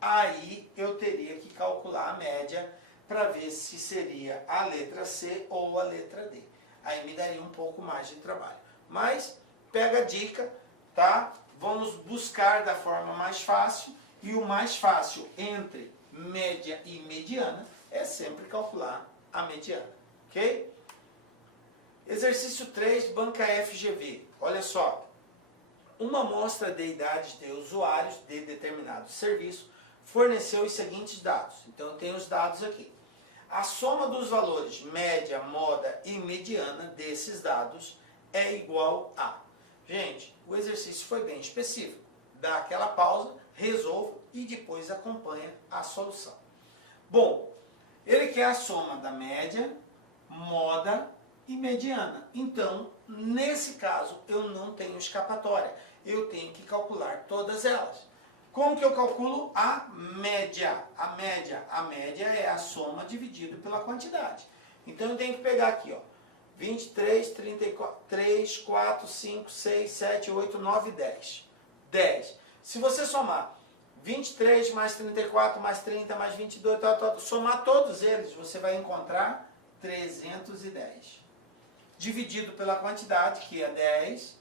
aí eu teria que calcular a média para ver se seria a letra C ou a letra D. Aí me daria um pouco mais de trabalho. Mas pega a dica, tá? Vamos buscar da forma mais fácil, e o mais fácil entre média e mediana é sempre calcular a mediana, ok? Exercício 3, banca FGV. Olha só, uma amostra de idades de usuários de determinado serviço forneceu os seguintes dados. Então eu tenho os dados aqui. A soma dos valores média, moda e mediana desses dados é igual a... Gente, o exercício foi bem específico. Dá aquela pausa, resolva e depois acompanha a solução. Bom, ele quer a soma da média, moda e mediana. Então, nesse caso, eu não tenho escapatória. Eu tenho que calcular todas elas. Como que eu calculo a média? A média é a soma dividido pela quantidade. Então, eu tenho que pegar aqui, ó, 23, 34, 3, 4, 5, 6, 7, 8, 9, 10. 10. Se você somar 23 mais 34 mais 30 mais 22, somar todos eles, você vai encontrar 310. Dividido pela quantidade, que é 10,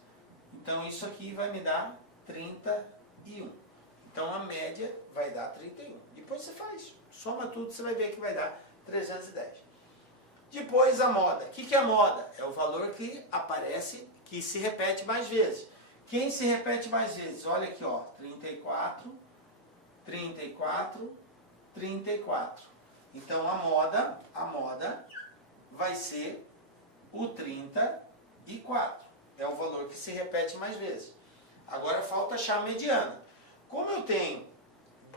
então isso aqui vai me dar 31. Então a média vai dar 31. Depois você faz, soma tudo, você vai ver que vai dar 310. Depois a moda. O que é a moda? É o valor que aparece, que se repete mais vezes. Quem se repete mais vezes? Olha aqui, ó, 34, 34, 34. Então a moda vai ser o 34. É o valor que se repete mais vezes. Agora falta achar a mediana. Como eu tenho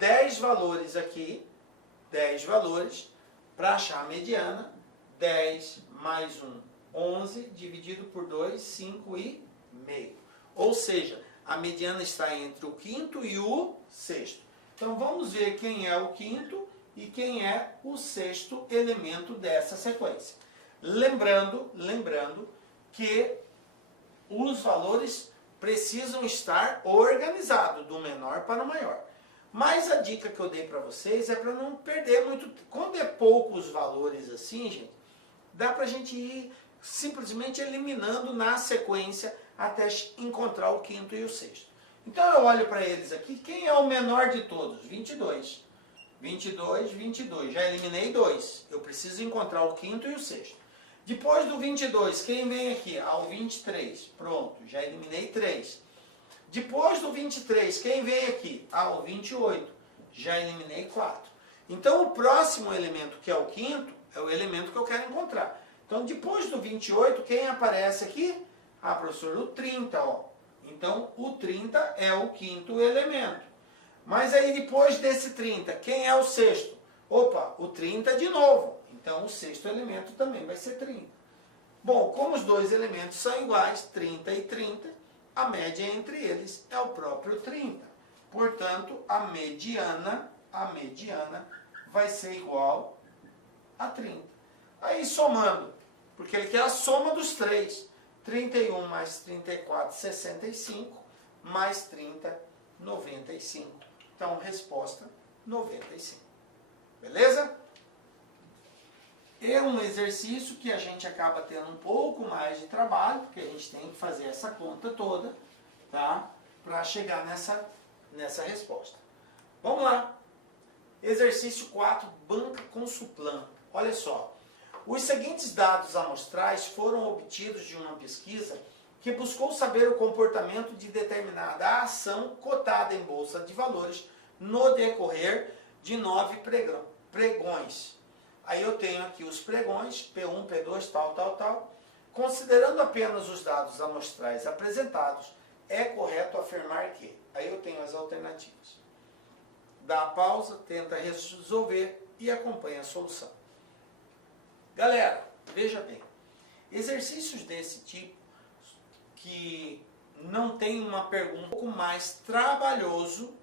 10 valores aqui, 10 valores, para achar a mediana, 10 mais 1, 11, dividido por 2, 5,5. Ou seja, a mediana está entre o quinto e o sexto. Então vamos ver quem é o quinto e quem é o sexto elemento dessa sequência. Lembrando que os valores precisam estar organizados, do menor para o maior. Mas a dica que eu dei para vocês é para não perder muito. Quando é poucos valores assim, gente, dá para a gente ir simplesmente eliminando na sequência até encontrar o quinto e o sexto. Então eu olho para eles aqui, quem é o menor de todos? 22. 22, 22. Já eliminei 2. Eu preciso encontrar o quinto e o sexto. Depois do 22, quem vem aqui? Ah, o 23. Pronto, já eliminei 3. Depois do 23, quem vem aqui? Ah, o 28. Já eliminei 4. Então o próximo elemento, que é o quinto, é o elemento que eu quero encontrar. Então depois do 28, quem aparece aqui? Ah, professor, o 30, ó. Então o 30 é o quinto elemento. Mas aí depois desse 30, quem é o sexto? Opa, o 30 de novo. Então o sexto elemento também vai ser 30. Bom, como os dois elementos são iguais, 30 e 30, a média entre eles é o próprio 30. Portanto, a mediana vai ser igual a 30. Aí somando, porque ele quer a soma dos três. 31 mais 34, 65, mais 30, 95. Então, resposta, 95. Beleza? É um exercício que a gente acaba tendo um pouco mais de trabalho, porque a gente tem que fazer essa conta toda, tá? Para chegar nessa resposta. Vamos lá. Exercício 4, banca com Suplan. Olha só. Os seguintes dados amostrais foram obtidos de uma pesquisa que buscou saber o comportamento de determinada ação cotada em bolsa de valores no decorrer de 9 pregões. Aí eu tenho aqui os pregões, P1, P2, tal. Considerando apenas os dados amostrais apresentados, é correto afirmar que... Aí eu tenho as alternativas. Dá a pausa, tenta resolver e acompanha a solução. Galera, veja bem, exercícios desse tipo, que não tem uma pergunta um pouco mais trabalhoso,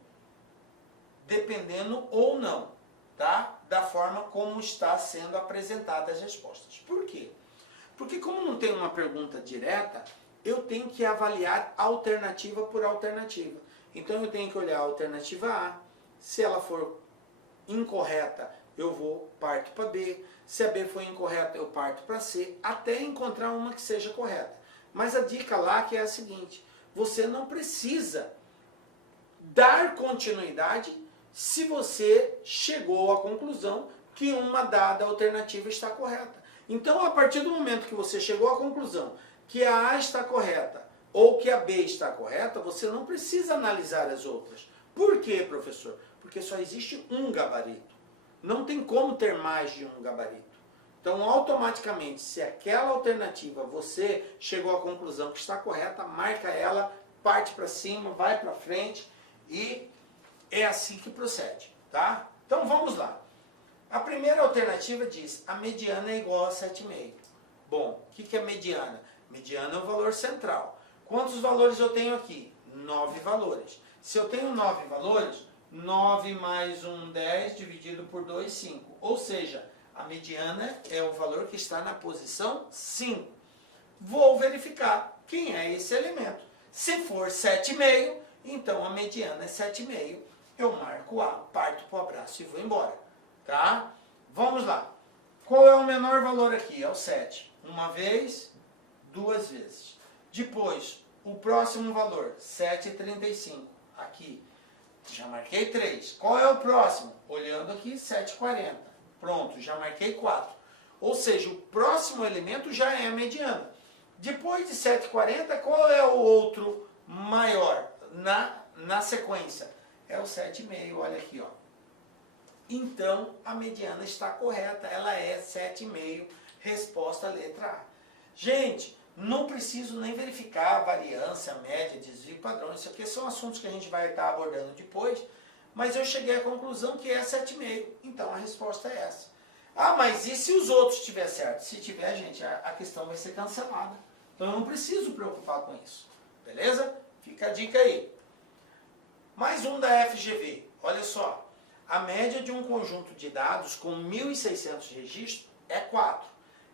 dependendo ou não, tá? Da forma como está sendo apresentadas as respostas. Por quê? Porque como não tem uma pergunta direta, eu tenho que avaliar alternativa por alternativa. Então eu tenho que olhar a alternativa A, se ela for incorreta, eu parto para B, se a B for incorreta, eu parto para C, até encontrar uma que seja correta. Mas a dica lá que é a seguinte, você não precisa dar continuidade se você chegou à conclusão que uma dada alternativa está correta. Então, a partir do momento que você chegou à conclusão que a A está correta ou que a B está correta, você não precisa analisar as outras. Por quê, professor? Porque só existe um gabarito. Não tem como ter mais de um gabarito. Então, automaticamente, se aquela alternativa você chegou à conclusão que está correta, marca ela, parte para cima, vai para frente e é assim que procede, tá? Então, vamos lá. A primeira alternativa diz, a mediana é igual a 7,5. Bom, o que é mediana? Mediana é o valor central. Quantos valores eu tenho aqui? 9 valores. Se eu tenho 9 valores, 9 mais 1, 10, dividido por 2, 5. Ou seja, a mediana é o valor que está na posição 5. Vou verificar quem é esse elemento. Se for 7,5, então a mediana é 7,5. Eu marco A, parto para o abraço e vou embora. Tá? Vamos lá. Qual é o menor valor aqui? É o 7. Uma vez, duas vezes. Depois, o próximo valor, 7,35. Aqui, já marquei 3. Qual é o próximo? Olhando aqui, 7,40. Pronto, já marquei 4. Ou seja, o próximo elemento já é a mediana. Depois de 7,40, qual é o outro maior na sequência? É o 7,5, olha aqui, ó. Então, a mediana está correta, ela é 7,5, resposta letra A. Gente, não preciso nem verificar a variância, a média, desvio, padrão. Isso aqui são assuntos que a gente vai estar abordando depois, mas eu cheguei à conclusão que é 7,5. Então, a resposta é essa. Ah, mas e se os outros tiver certo? Se tiver, gente, a questão vai ser cancelada. Então, eu não preciso preocupar com isso. Beleza? Fica a dica aí. Mais um da FGV. Olha só. A média de um conjunto de dados com 1.600 registros é 4.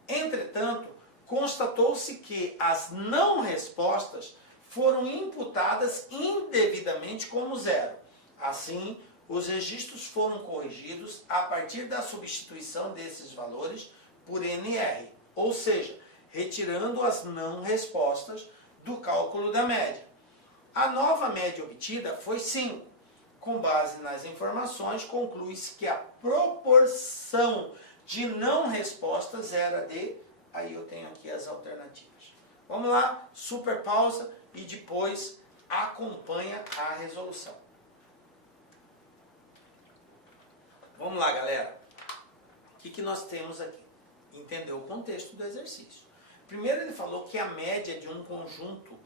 Entretanto, constatou-se que as não respostas foram imputadas indevidamente como 0. Assim, os registros foram corrigidos a partir da substituição desses valores por NR, ou seja, retirando as não respostas do cálculo da média. A nova média obtida foi 5. Com base nas informações, conclui-se que a proporção de não respostas era de... Aí eu tenho aqui as alternativas. Vamos lá, super pausa e depois acompanha a resolução. Vamos lá, galera. O que nós temos aqui? Entender o contexto do exercício. Primeiro ele falou que a média de um conjunto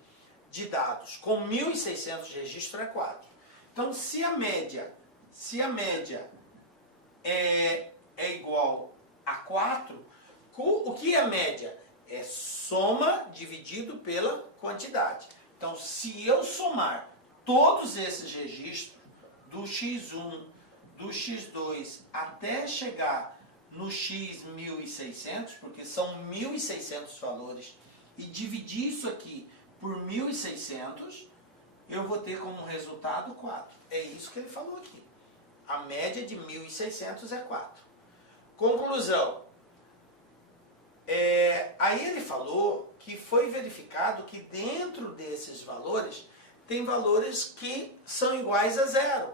de dados com 1.600 registros é 4. Então, se a média é igual a 4, o que é média? É soma dividido pela quantidade. Então, se eu somar todos esses registros, do x1, do x2, até chegar no x 1.600, porque são 1.600 valores, e dividir isso aqui por 1.600, eu vou ter como resultado 4. É isso que ele falou aqui. A média de 1.600 é 4. Conclusão. Aí ele falou que foi verificado que dentro desses valores, tem valores que são iguais a 0.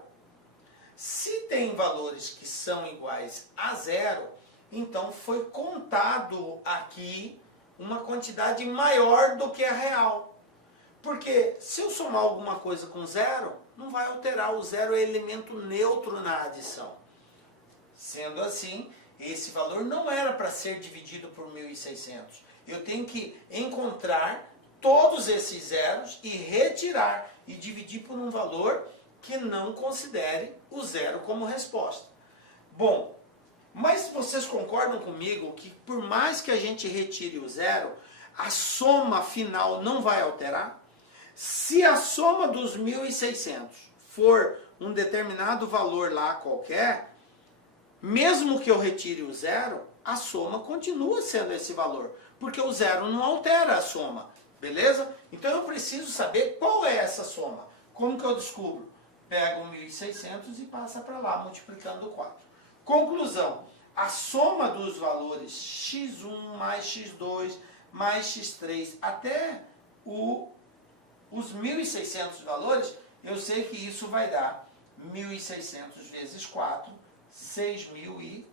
Se tem valores que são iguais a 0, então foi contado aqui uma quantidade maior do que a real. Porque se eu somar alguma coisa com 0, não vai alterar. O 0 é elemento neutro na adição. Sendo assim, esse valor não era para ser dividido por 1.600. Eu tenho que encontrar todos esses zeros e retirar e dividir por um valor que não considere o 0 como resposta. Bom, mas vocês concordam comigo que por mais que a gente retire o 0, a soma final não vai alterar? Se a soma dos 1.600 for um determinado valor lá qualquer, mesmo que eu retire o 0, a soma continua sendo esse valor, porque o 0 não altera a soma, beleza? Então eu preciso saber qual é essa soma. Como que eu descubro? Pego 1.600 e passa para lá, multiplicando 4. Conclusão, a soma dos valores x1 mais x2 mais x3 até os 1.600 valores, eu sei que isso vai dar 1.600 vezes 4, 6.400.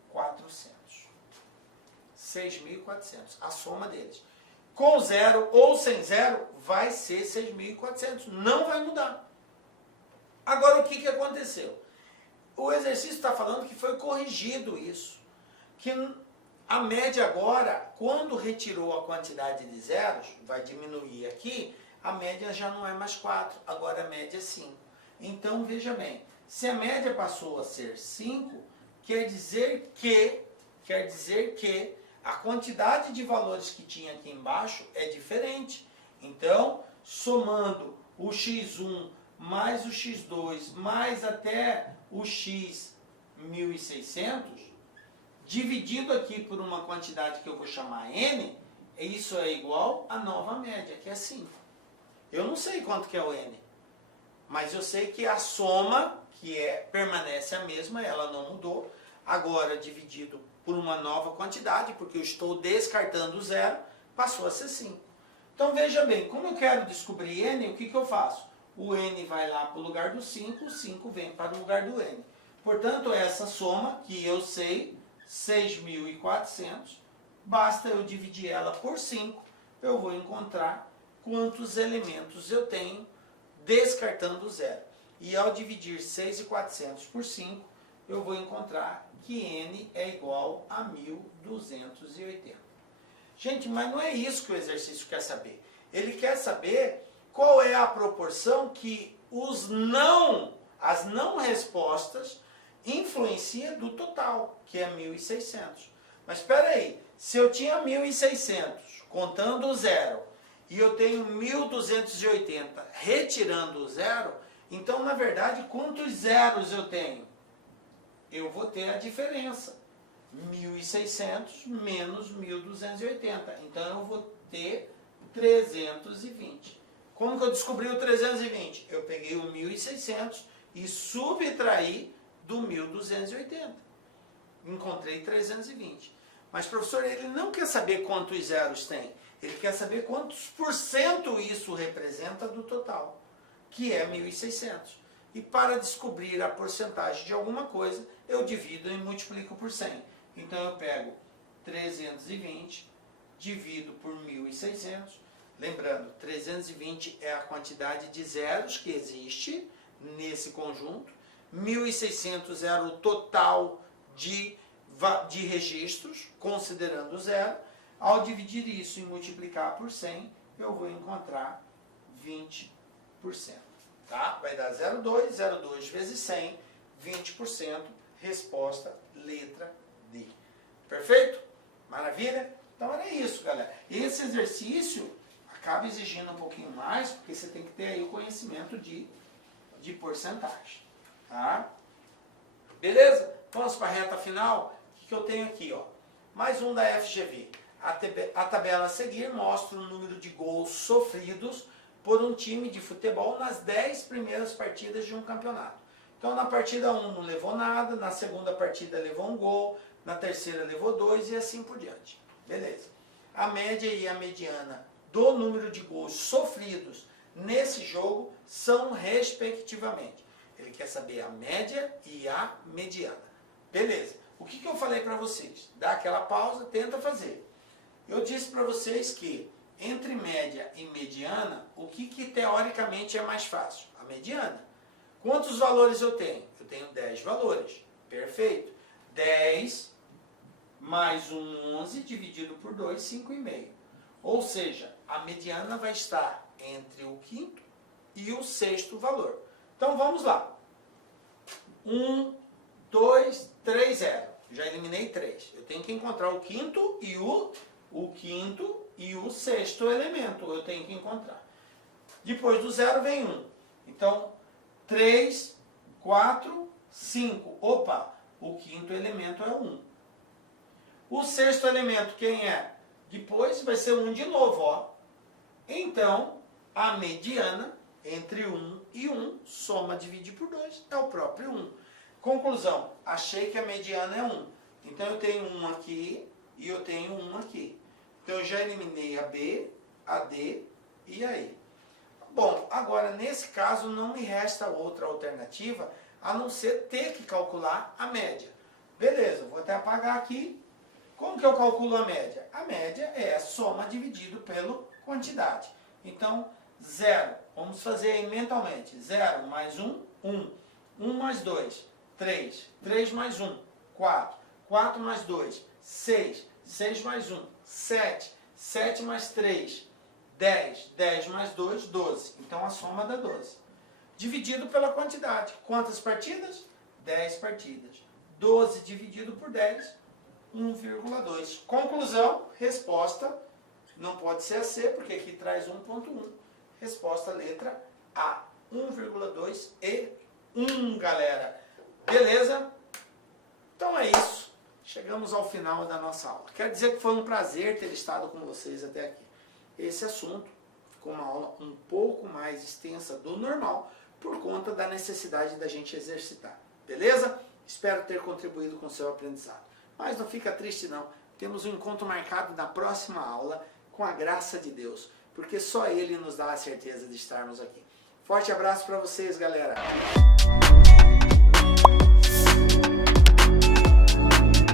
6.400, a soma deles. Com 0 ou sem 0, vai ser 6.400, não vai mudar. Agora, o que aconteceu? o exercício está falando que foi corrigido isso. Que a média agora, quando retirou a quantidade de zeros, vai diminuir aqui, a média já não é mais 4, agora a média é 5. Então, veja bem, se a média passou a ser 5, quer dizer que a quantidade de valores que tinha aqui embaixo é diferente. Então, somando o x1 mais o x2 mais até o x 1600, dividido aqui por uma quantidade que eu vou chamar n, isso é igual à nova média, que é 5. Eu não sei quanto que é o n, mas eu sei que a soma, que permanece a mesma, ela não mudou, agora dividido por uma nova quantidade, porque eu estou descartando o zero, passou a ser 5. Então veja bem, como eu quero descobrir n, o que eu faço? O n vai lá para o lugar do 5, o 5 vem para o lugar do n. Portanto, essa soma, que eu sei, 6.400, basta eu dividir ela por 5, eu vou encontrar quantos elementos eu tenho descartando o zero. E ao dividir 6.400 por 5, eu vou encontrar que n é igual a 1.280. Gente, mas não é isso que o exercício quer saber. Ele quer saber qual é a proporção que as não respostas influenciam do total, que é 1.600. Mas espera aí, se eu tinha 1.600 contando o zero e eu tenho 1.280 retirando o zero, então na verdade quantos zeros eu tenho? Eu vou ter a diferença. 1.600 menos 1.280. Então eu vou ter 320. Como que eu descobri o 320? Eu peguei o 1.600 e subtraí do 1.280. Encontrei 320. Mas, professor, ele não quer saber quantos zeros tem. Ele quer saber quantos por cento isso representa do total, que é 1.600. E para descobrir a porcentagem de alguma coisa, eu divido e multiplico por 100. Então eu pego 320, divido por 1.600. Lembrando, 320 é a quantidade de zeros que existe nesse conjunto. 1.600 era o total de registros, considerando o zero. Ao dividir isso e multiplicar por 100, eu vou encontrar 20%. Tá? Vai dar 0,2, 0,2 vezes 100, 20%, resposta letra D. Perfeito? Maravilha? Então era isso, galera. Esse exercício acaba exigindo um pouquinho mais, porque você tem que ter aí o conhecimento de porcentagem. Tá? Beleza? Vamos para a reta final. O que eu tenho aqui? Ó? Mais um da FGV. A tabela a seguir mostra o número de gols sofridos por um time de futebol nas 10 primeiras partidas de um campeonato. Então na partida 1 não levou nada, na segunda partida levou um gol, na terceira levou 2 e assim por diante. Beleza. A média e a mediana do número de gols sofridos nesse jogo são respectivamente. Ele quer saber a média e a mediana. Beleza. O que eu falei para vocês? Dá aquela pausa, tenta fazer. Eu disse para vocês que entre média e mediana, o que teoricamente é mais fácil? A mediana. Quantos valores eu tenho? Eu tenho 10 valores. Perfeito. 10 mais um 11 dividido por 2, 5,5. Ou seja, a mediana vai estar entre o quinto e o sexto valor. Então vamos lá. 1, 2, 3, 0. Já eliminei 3. Eu tenho que encontrar o quinto e o sexto elemento. Eu tenho que encontrar. Depois do 0 vem 1. Então, 3, 4, 5. Opa, o quinto elemento é 1. O sexto elemento quem é? Depois vai ser 1 de novo, ó. Então, a mediana entre 1 e 1, soma dividir por 2, é o próprio 1. Conclusão, achei que a mediana é 1. Então eu tenho 1 aqui e eu tenho 1 aqui. Então eu já eliminei a B, a D e a E. Bom, agora nesse caso não me resta outra alternativa a não ser ter que calcular a média. Beleza, vou até apagar aqui. Como que eu calculo a média? A média é a soma dividido pela quantidade. Então, 0. Vamos fazer aí mentalmente. 0 mais 1, 1. 1 mais 2, 3. 3 mais 1, 4. 4 mais 2, 6. 6 mais 1, 7. 7 mais 3, 10. 10 mais 2, 12. Então a soma dá 12. Dividido pela quantidade. Quantas partidas? 10 partidas. 12 dividido por 10, 1,2. Conclusão, resposta, não pode ser a C, porque aqui traz 1,1. Resposta, letra A. 1,2 e 1, galera. Beleza? Então é isso. Chegamos ao final da nossa aula. Quero dizer que foi um prazer ter estado com vocês até aqui. Esse assunto ficou uma aula um pouco mais extensa do normal, por conta da necessidade da gente exercitar. Beleza? Espero ter contribuído com o seu aprendizado. Mas não fica triste não. Temos um encontro marcado na próxima aula, com a graça de Deus. Porque só Ele nos dá a certeza de estarmos aqui. Forte abraço para vocês, galera!